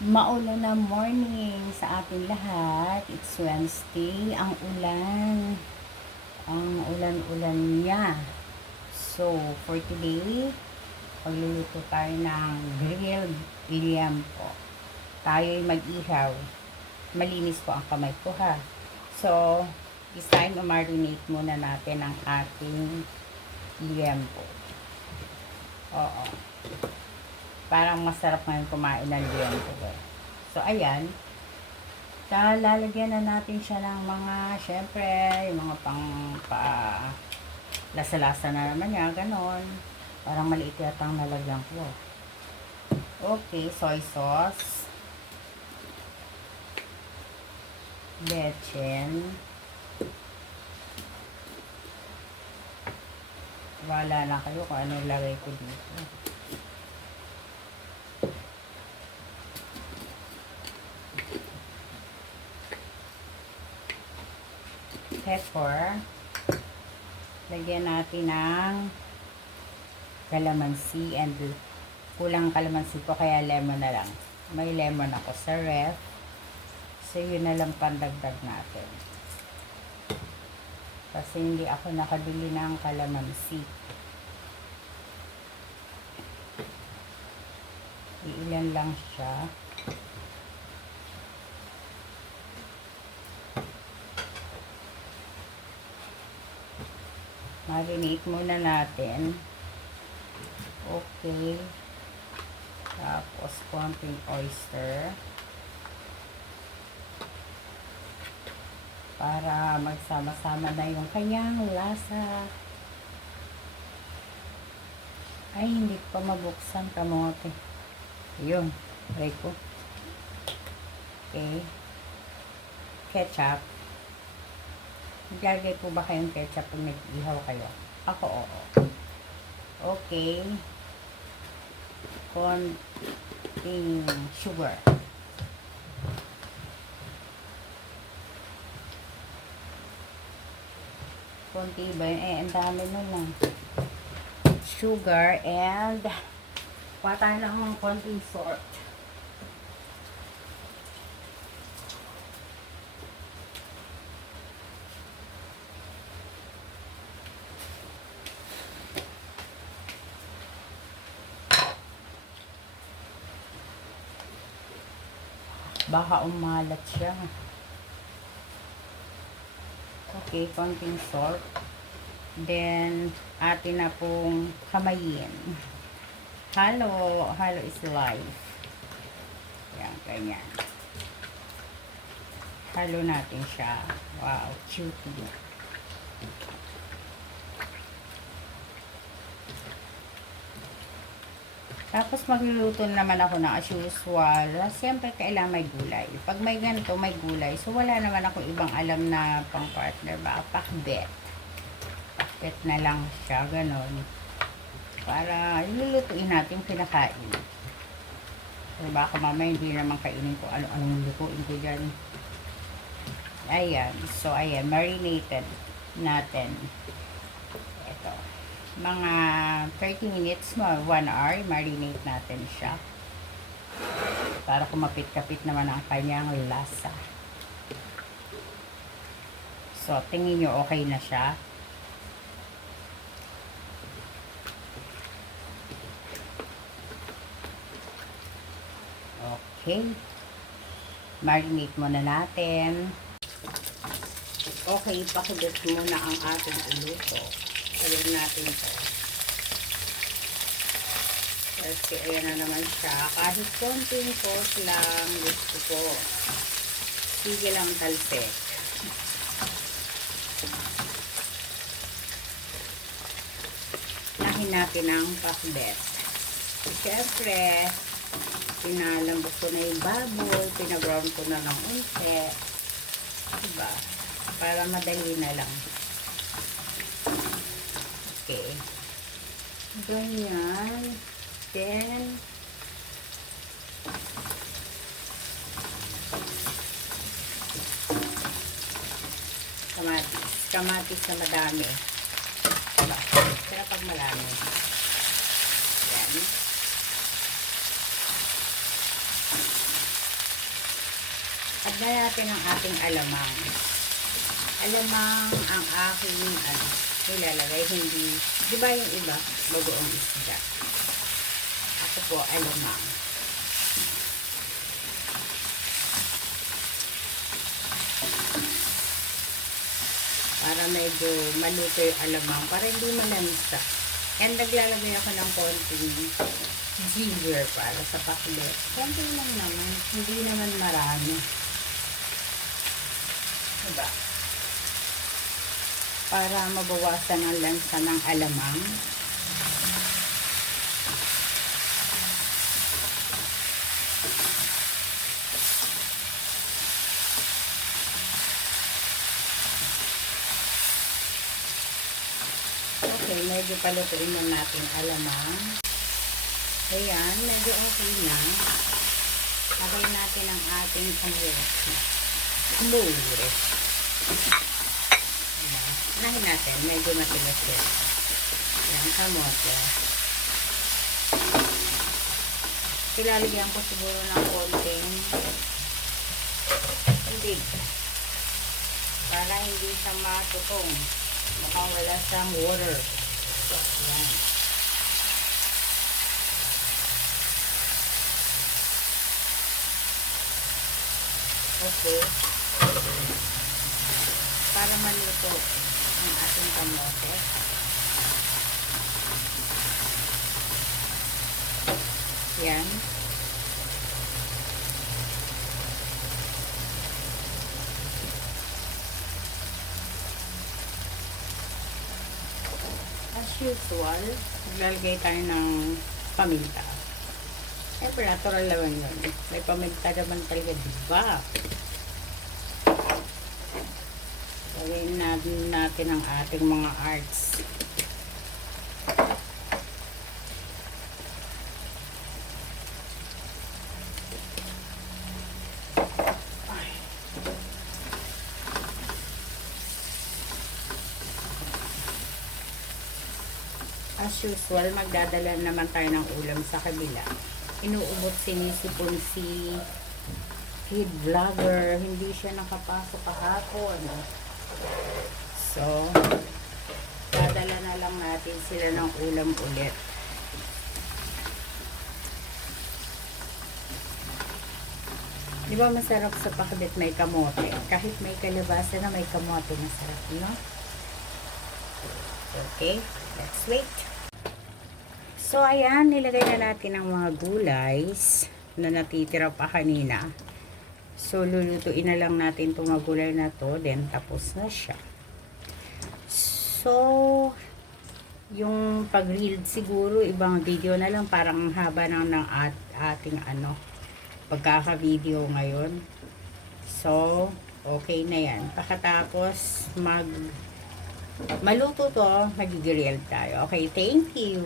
Maulan na morning sa ating lahat. It's Wednesday. Ang ulan. Ang ulan-ulan niya. So, for today, pagluluto tayo ng grilled liempo. Tayo'y mag-ihaw. Malinis po ang kamay ko ha. So, this time, marinate muna natin ang ating liempo. Oo. Parang masarap ngayon kumain ng liempo. So, ayan. Lalagyan na natin siya ng mga, syempre, yung mga lasa-lasa na naman niya, ganon. Parang maliit yata ang nalagyan ko. Okay, soy sauce. Bechin. Wala na kayo kung ano lagay ko dito. Pepper. Lagyan natin ng calamansi, and kulang calamansi ko kaya lemon na lang. May lemon ako sa ref. So yun na lang pandagdag natin. Kasi hindi ako nakabili ng calamansi. Iilan lang siya. Marinate muna natin. Okay. Tapos, konting oyster. Para magsama-sama na yung kanyang lasa. Ay, hindi pa mabuksan kamote. Yun. Try ko. Okay. Ketchup. Maglagay po ba kayong ketchup kung nag-ihaw kayo? Ako, oo. Okay. Konting sugar. Konti ba yun? Ang dami nun lang. Sugar and pata lang ng konting salt. Baka umalat siya. Okay, konting salt. Then, atin na pong kamayin. Halo. Halo is life. Yan, ganyan. Halo natin siya. Wow, cutie. Tapos magluluto naman ako ng as usual. Siyempre kailangan may gulay. Pag may ganito, may gulay. So wala naman ako ibang alam na pang partner ba. Pakbet. Pakbet na lang siya. Ganon. Para lulutuin natin pinakain. So baka mamaya hindi naman kainin ko ano-anong lutuin ko dyan. Ayan. So ayan. Marinated natin. Ito. Mga 30 minutes, 1 hour, marinate natin siya. Para kumapit-kapit naman ang kanyang lasa. So, tingin nyo okay na siya. Okay. Marinate muna natin. Okay, pakibot muna ang ating uluto. Ayan natin ito. Kasi ayan na naman siya. Kahit konting sauce lang gusto ko. Sige lang talpek. Nahin natin ang pakbet. Siyempre, pinalambot ko na yung baboy. Pinabrown ko na ng unti. Diba? Para madali na lang. Okay. Ganyan. Then, kamatis. Kamatis na madami. Diba? Pero pag marami. Yan. Add na natin ang ating alamang. Alamang ang aking nilalagay, hindi, di ba yung iba, bagoong isda. Ako po, alamang. Para medyo maluto yung alamang, para hindi malansa. And naglalagay ako ng konting ginger para sa pakbet. Konti lang naman, hindi naman marami. Diba? Para mabawasan ang lansa ng alamang. Okay, medyo palutuin na natin alamang. Ayan, medyo okay na. Lagay natin ang ating kamote. Unahin natin, medyo matigas yan. Ayan, kamote. Ilalagyan ko siguro ng konting tubig. Para hindi siya matutong. Mukhang wala siyang water. Ayan. Okay. Para maluto ang ating kamote. Yan. As usual, maglalagay tayo ng paminta. Siyempre, natural lang yun. May paminta naman talaga, diba? Gawin natin ang ating mga arts. As usual, magdadala naman tayo ng ulam sa kabila. Inuubot sinisipon si kid vlogger. Hindi siya nakapasok kahapon. So, dadala na lang natin sila ng ulam ulit. Di ba masarap sa pakbet may kamote? Kahit may kalabasa na may kamote, masarap, no? Okay, let's wait. So, ayan, nilagay na natin ang mga gulays na natitira pa kanina. So, lulutuin na lang natin itong mga gulay na to. Then, tapos na siya. So, yung pag-grilled siguro, ibang video na lang. Parang haba ng ating pagkaka-video ngayon. So, okay na yan. Pagkatapos, maluto to, mag-grill tayo. Okay, thank you.